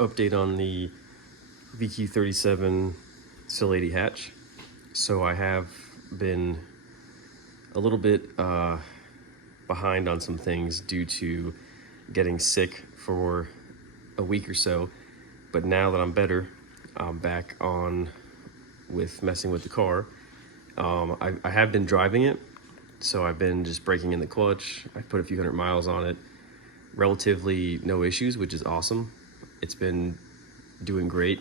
Update on the VQ37 Sil80 hatch. So I have been a little bit behind on some things due to getting sick for a week or so, but now that I'm better, I'm back on with messing with the car. I have been driving it, so I've been just breaking in the clutch. I put a few hundred miles on it, relatively no issues, which is awesome. It's been doing great,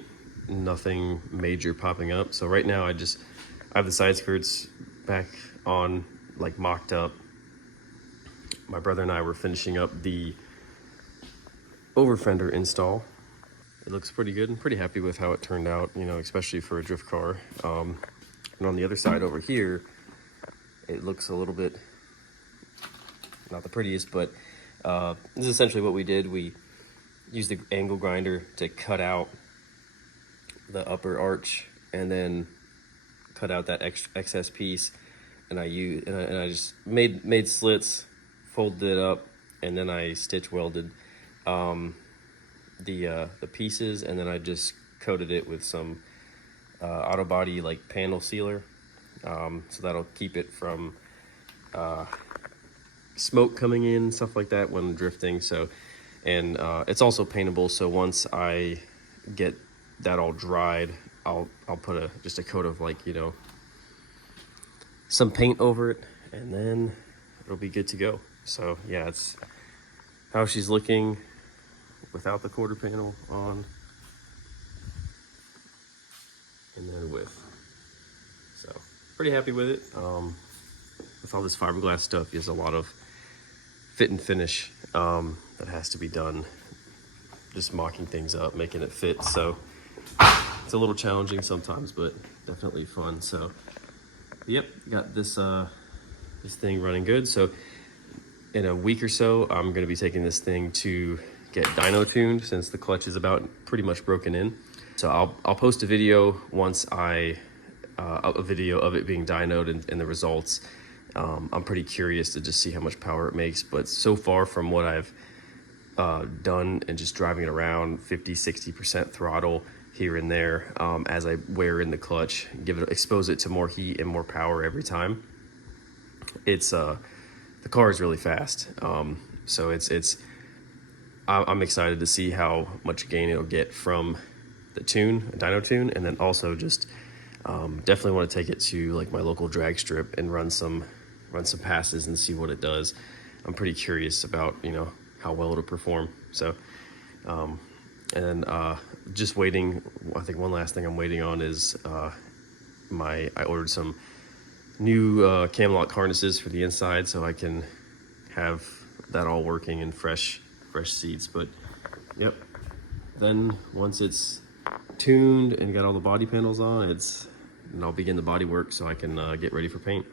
nothing major popping up. So right now I have the side skirts back on, like mocked up. My brother and I were finishing up the over fender install. It looks pretty good. I'm pretty happy with how it turned out, you know, especially for a drift car. And on the other side over here, it looks a little bit, not the prettiest, but this is essentially what we did. We used the angle grinder to cut out the upper arch and then cut out that excess piece, and I just made slits, folded it up, and then I stitch welded the pieces, and then I just coated it with some auto body like panel sealer, so that'll keep it from smoke coming in, stuff like that when drifting. So, and it's also paintable, so once I get that all dried, I'll put just a coat of, like, you know, some paint over it, and then it'll be good to go. So yeah, it's how she's looking without the quarter panel on, and then with. So pretty happy with it. With all this fiberglass stuff, there's a lot of fit and finish that has to be done, just mocking things up, making it fit. So it's a little challenging sometimes, but definitely fun. So yep, got this this thing running good. So in a week or so, I'm going to be taking this thing to get dyno tuned, since the clutch is about pretty much broken in. So I'll post a video once a video of it being dynoed and the results. I'm pretty curious to just see how much power it makes, but so far from what I've done and just driving it around, 50-60% throttle here and there, as I wear in the clutch, expose it to more heat and more power every time. It's the car is really fast, so I'm excited to see how much gain it'll get from the dyno tune, and then also just definitely want to take it to like my local drag strip and run some passes and see what it does. I'm pretty curious about, you know, how well it'll perform. So and just waiting. I think one last thing I'm waiting on is I ordered some new cam lock harnesses for the inside, so I can have that all working and fresh seats. But yep, then once it's tuned and got all the body panels on, and I'll begin the body work so I can get ready for paint.